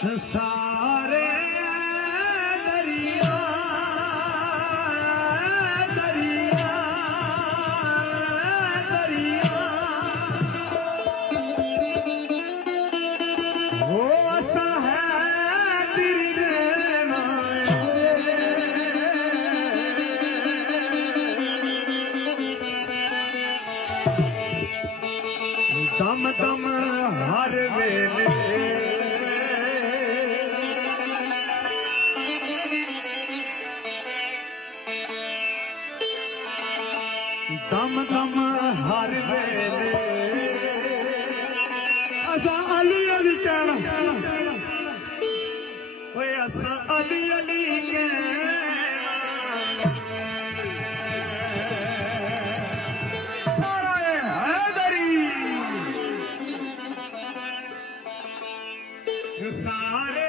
सारे दरिया दरिया दरिया वो असा है तेरी दम दम हर वेले दम दम हर वेले असा अली अली कहना ओए असा अली अली कहना सारे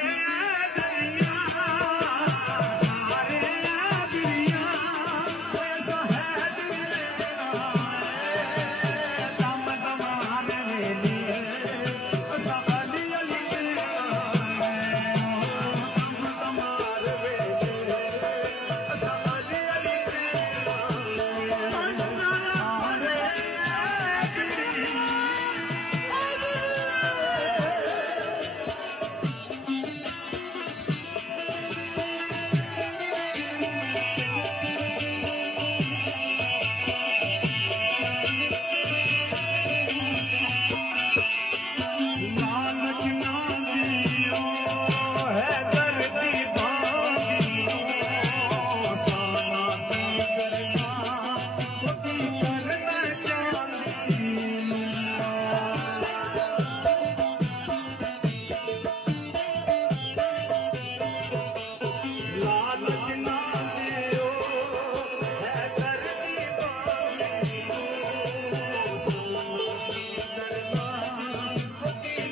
दरिया सारे दरिया ऐसा है दम दम हर वेले ऐसा अली अली दम दम हर वेले ऐसा अली अली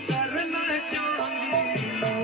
करना चांदी